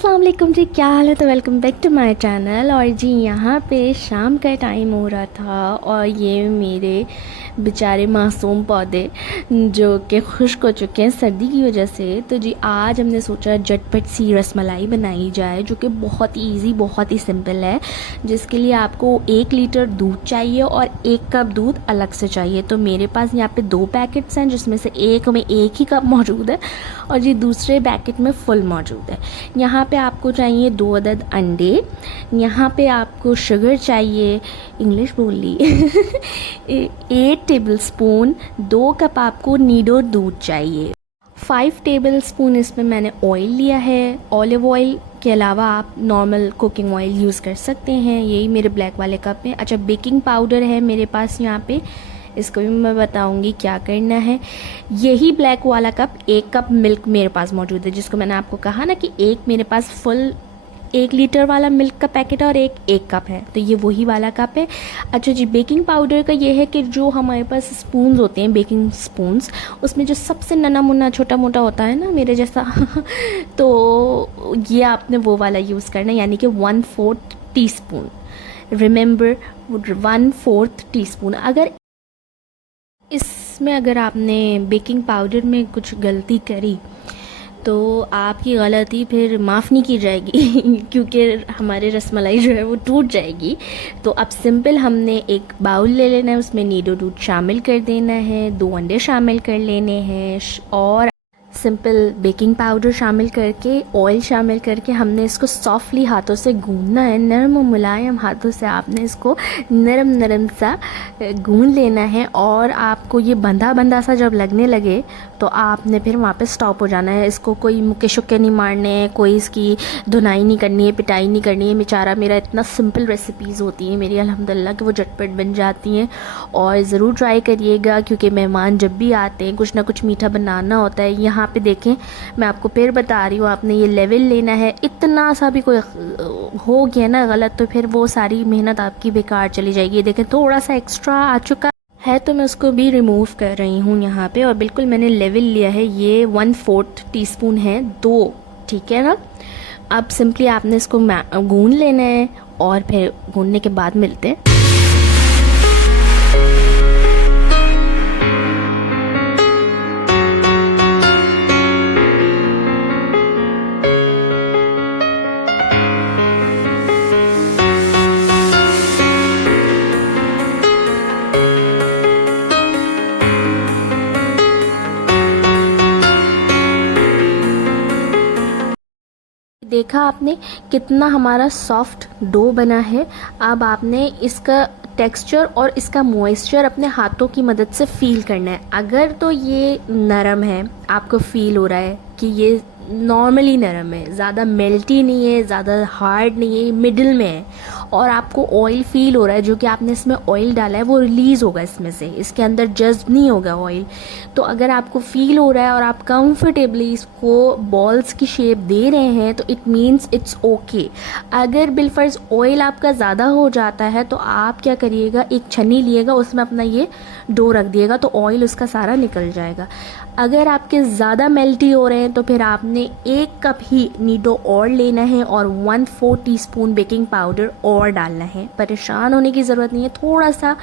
अस्सलाम वालेकुम जी, क्या हाल है। तो welcome back to my channel. और जी यहाँ पे शाम का टाइम हो रहा था और ये मेरे बेचारे मासूम पौधे जो कि खुश्क हो चुके हैं सर्दी की वजह से। तो जी आज हमने सोचा झटपट सी रसमलाई बनाई जाए जो कि बहुत ही ईजी, बहुत ही सिंपल है, जिसके लिए आपको 1 लीटर दूध चाहिए और 1 कप दूध अलग से चाहिए। तो मेरे पास यहाँ पे 2 पैकेट्स हैं जिसमें से एक में 1 ही कप मौजूद है और जी दूसरे पैकेट में फुल मौजूद है। यहाँ पे आपको चाहिए 2 अदद अंडे, यहाँ पे आपको शुगर चाहिए, इंग्लिश बोल ली 8 टेबलस्पून, 2 कप आपको नीडो दूध चाहिए, 5 टेबलस्पून इसमें मैंने ऑयल लिया है। ऑलिव ऑयल के अलावा आप नॉर्मल कुकिंग ऑयल यूज़ कर सकते हैं। यही मेरे ब्लैक वाले कप में। अच्छा, बेकिंग पाउडर है मेरे पास यहाँ पे, इसको भी मैं बताऊंगी क्या करना है। यही ब्लैक वाला कप, 1 कप मिल्क मेरे पास मौजूद है, जिसको मैंने आपको कहा ना कि एक मेरे पास फुल 1 लीटर वाला मिल्क का पैकेट है और एक कप है, तो ये वही वाला कप है। अच्छा जी, बेकिंग पाउडर का ये है कि जो हमारे पास स्पून्स होते हैं, बेकिंग स्पून्स, उसमें जो सबसे नन्हा मुन्ना छोटा मोटा होता है ना मेरे जैसा तो ये आपने वो वाला यूज़ करना है, यानी कि 1/4 टीस्पून। Remember, 1/4 teaspoon. अगर आपने बेकिंग पाउडर में कुछ गलती करी तो आपकी गलती फिर माफ़ नहीं की जाएगी क्योंकि हमारे रसमलाई जो है वो टूट जाएगी। तो अब सिंपल हमने एक बाउल ले लेना है, उसमें नीडो दूध शामिल कर देना है, 2 अंडे शामिल कर लेने हैं और सिंपल बेकिंग पाउडर शामिल करके, ऑयल शामिल करके हमने इसको सॉफ्टली हाथों से गूंदना है। नरम और मुलायम हाथों से आपने इसको नरम नरम सा गूंद लेना है और आपको ये बंधा बंधा सा जब लगने लगे तो आपने फिर वहाँ पे स्टॉप हो जाना है। इसको कोई मुक्के शुक्के नहीं मारने हैं, कोई इसकी धुनाई नहीं करनी है, पिटाई नहीं करनी है। बेचारा मेरा इतना सिंपल रेसिपीज़ होती हैं मेरी अल्हम्दुलिल्लाह कि वो झटपट बन जाती हैं। और ज़रूर ट्राई करिएगा क्योंकि मेहमान जब भी आते हैं कुछ ना कुछ मीठा बनाना होता है। यहाँ पे देखें, मैं आपको फिर बता रही हूँ, आपने ये लेवल लेना है। इतना सा भी कोई हो गया ना गलत तो फिर वो सारी मेहनत आपकी बेकार चली जाएगी। देखें थोड़ा सा एक्स्ट्रा आ चुका है तो मैं उसको भी रिमूव कर रही हूँ यहाँ पे। और बिल्कुल मैंने लेवल लिया है, ये 1/4 टीस्पून है, 2, ठीक है ना। अब सिंपली आपने इसको गूंद लेना है और फिर गूंदने के बाद मिलते हैं। देखा आपने कितना हमारा सॉफ्ट डो बना है। अब आपने इसका टेक्सचर और इसका मॉइस्चर अपने हाथों की मदद से फील करना है। अगर तो ये नरम है, आपको फील हो रहा है कि ये नॉर्मली नरम है, ज़्यादा मेल्टी नहीं है, ज़्यादा हार्ड नहीं है, मिडिल में है, और आपको ऑयल फील हो रहा है, जो कि आपने इसमें ऑयल डाला है वो रिलीज़ होगा इसमें से, इसके अंदर जज्ब नहीं होगा ऑयल। तो अगर आपको फील हो रहा है और आप कंफर्टेबली इसको बॉल्स की शेप दे रहे हैं तो इट मीन्स इट्स ओके। अगर बिलफर्ज ऑयल आपका ज़्यादा हो जाता है तो आप क्या करिएगा, एक छन्नी लिएगा, उसमें अपना ये डो रख दिएगा तो ऑयल उसका सारा निकल जाएगा। अगर आपके ज़्यादा मेल्टी हो रहे हैं तो फिर आपने 1 कप ही नीडो और लेना है और 1/4 टीस्पून बेकिंग पाउडर और डालना है। परेशान होने की ज़रूरत नहीं है, थोड़ा सा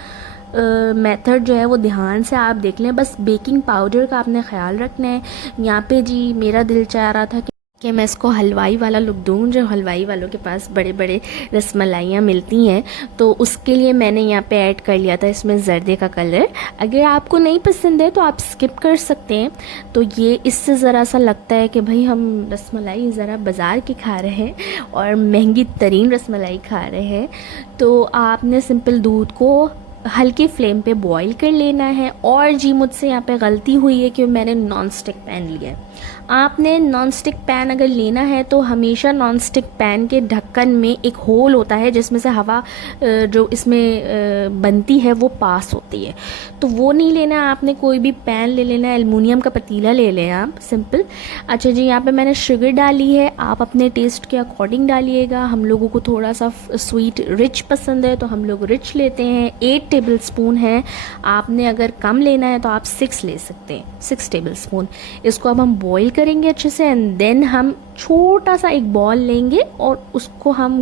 मेथड जो है वो ध्यान से आप देख लें, बस बेकिंग पाउडर का आपने ख्याल रखना है। यहाँ पे जी मेरा दिल चाह रहा था कि मैं इसको हलवाई वाला लुक दूँ, जो हलवाई वालों के पास बड़े बड़े रसमलाइयाँ मिलती हैं, तो उसके लिए मैंने यहाँ पे ऐड कर लिया था इसमें जर्दे का कलर। अगर आपको नहीं पसंद है तो आप स्किप कर सकते हैं। तो ये इससे ज़रा सा लगता है कि भाई हम रसमलाई ज़रा बाज़ार की खा रहे हैं और महंगी तरीन रसमलाई खा रहे हैं। तो आपने सिंपल दूध को हल्की फ्लेम पे बॉईल कर लेना है। और जी मुझसे यहाँ पे गलती हुई है कि मैंने नॉन स्टिक पैन लिया है। आपने नॉन स्टिक पैन अगर लेना है तो हमेशा नॉन स्टिक पैन के ढक्कन में एक होल होता है जिसमें से हवा जो इसमें बनती है वो पास होती है, तो वो नहीं लेना। आपने कोई भी पैन ले लेना है, एल्युमिनियम का पतीला ले लें आप, सिंपल। अच्छा जी, यहाँ पे मैंने शुगर डाली है, आप अपने टेस्ट के अकॉर्डिंग डालिएगा। हम लोगों को थोड़ा सा स्वीट रिच पसंद है तो हम लोग रिच लेते हैं। 8 टेबल स्पून है। आपने अगर कम लेना है तो आप 6 ले सकते हैं, 6 टेबल स्पून। इसको अब हम बॉईल करेंगे अच्छे से एंड देन हम छोटा सा एक बॉल लेंगे और उसको हम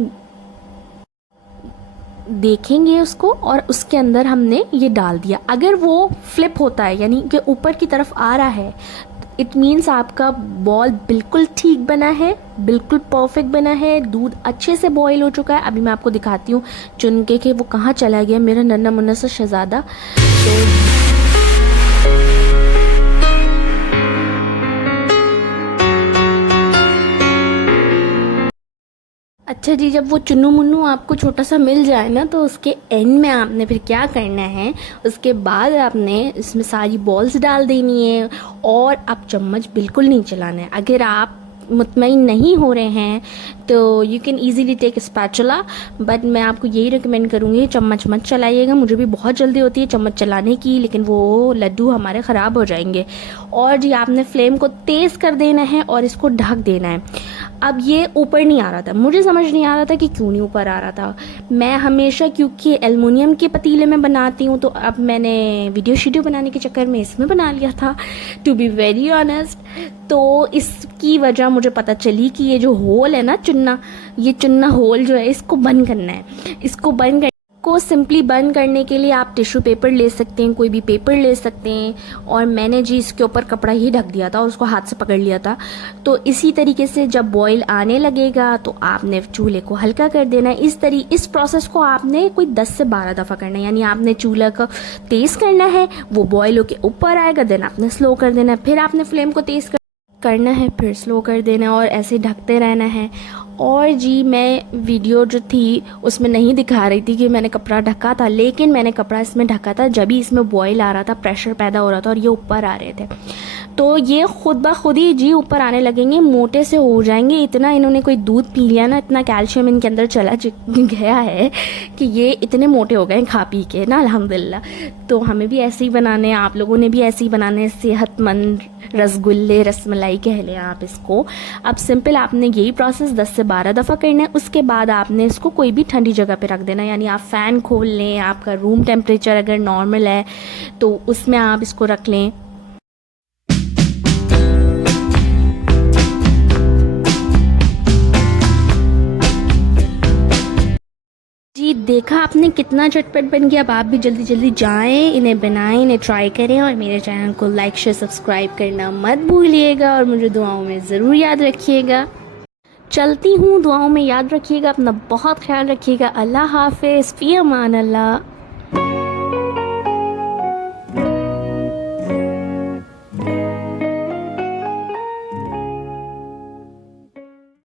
देखेंगे उसको, और उसके अंदर हमने ये डाल दिया। अगर वो फ्लिप होता है यानी कि ऊपर की तरफ आ रहा है, इट मीन्स आपका बॉल बिल्कुल ठीक बना है, बिल्कुल परफेक्ट बना है, दूध अच्छे से बॉईल हो चुका है। अभी मैं आपको दिखाती हूँ चुन के कि वो कहाँ चला गया मेरा नन्ना मुन्ना सा शहजादा। तो अच्छा जी, जब वो चुन्नू मुन्नू आपको छोटा सा मिल जाए ना, तो उसके एंड में आपने फिर क्या करना है, उसके बाद आपने इसमें सारी बॉल्स डाल देनी है और आप चम्मच बिल्कुल नहीं चलाना है। अगर आप मुतमईन नहीं हो रहे हैं तो you can easily take spatula, but मैं आपको यही रिकमेंड करूँगी चम्मच मत चलाइएगा। मुझे भी बहुत जल्दी होती है चम्मच चलाने की, लेकिन वो लड्डू हमारे ख़राब हो जाएंगे। और जी आपने फ्लेम को तेज़ कर देना है और इसको ढक देना है। अब ये ऊपर नहीं आ रहा था, मुझे समझ नहीं आ रहा था कि क्यों नहीं ऊपर आ रहा था। मैं हमेशा क्योंकि एल्युमिनियम के पतीले में बनाती हूँ, तो अब मैंने वीडियो बनाने के चक्कर में इसमें बना लिया था, टू बी वेरी ऑनेस्ट। तो इसकी वजह मुझे पता चली कि ये जो होल है ना चुन्ना, ये चुन्ना होल जो है इसको बंद करना है। इसको बंद कर को सिंपली बंद करने के लिए आप टिश्यू पेपर ले सकते हैं, कोई भी पेपर ले सकते हैं। और मैंने जी इसके ऊपर कपड़ा ही ढक दिया था और उसको हाथ से पकड़ लिया था। तो इसी तरीके से जब बॉईल आने लगेगा तो आपने चूल्हे को हल्का कर देना है। इस प्रोसेस को आपने कोई 10 से 12 दफ़ा करना है, यानी आपने चूल्हा का तेज़ करना है, वो बॉईल होके ऊपर आएगा, देन आपने स्लो कर देना है, फिर आपने फ्लेम को तेज़ करना है, फिर स्लो कर देना है और ऐसे ढकते रहना है। और जी मैं वीडियो जो थी उसमें नहीं दिखा रही थी कि मैंने कपड़ा ढका था, लेकिन मैंने कपड़ा इसमें ढका था जब भी इसमें बॉईल आ रहा था, प्रेशर पैदा हो रहा था और ये ऊपर आ रहे थे। तो ये खुद ब खुद ही जी ऊपर आने लगेंगे, मोटे से हो जाएंगे। इतना इन्होंने कोई दूध पी लिया ना, इतना कैल्शियम इनके अंदर चला गया है कि ये इतने मोटे हो गए खा पी के ना, अल्हम्दुलिल्लाह। तो हमें भी ऐसे ही बनाने हैं, आप लोगों ने भी ऐसे ही बनाने हैं, सेहतमंद रसगुल्ले, रसमलाई कह लें आप इसको। अब सिंपल आपने यही प्रोसेस 10 से 12 दफ़ा करना है। उसके बाद आपने इसको कोई भी ठंडी जगह पे रख देना, यानी आप फ़ैन खोल लें, आपका रूम टेम्परेचर अगर नॉर्मल है तो उसमें आप इसको रख लें। जी देखा आपने कितना झटपट बन गया। अब आप भी जल्दी जल्दी जाएं, इन्हें बनाएं, इन्हें ट्राई करें और मेरे चैनल को लाइक शेयर सब्सक्राइब करना मत भूलिएगा और मुझे दुआओं में ज़रूर याद रखिएगा। चलती हूँ, दुआओं में याद रखिएगा, अपना बहुत ख्याल रखिएगा। अल्लाह हाफ़िज़, फ़ी अमान अल्लाह।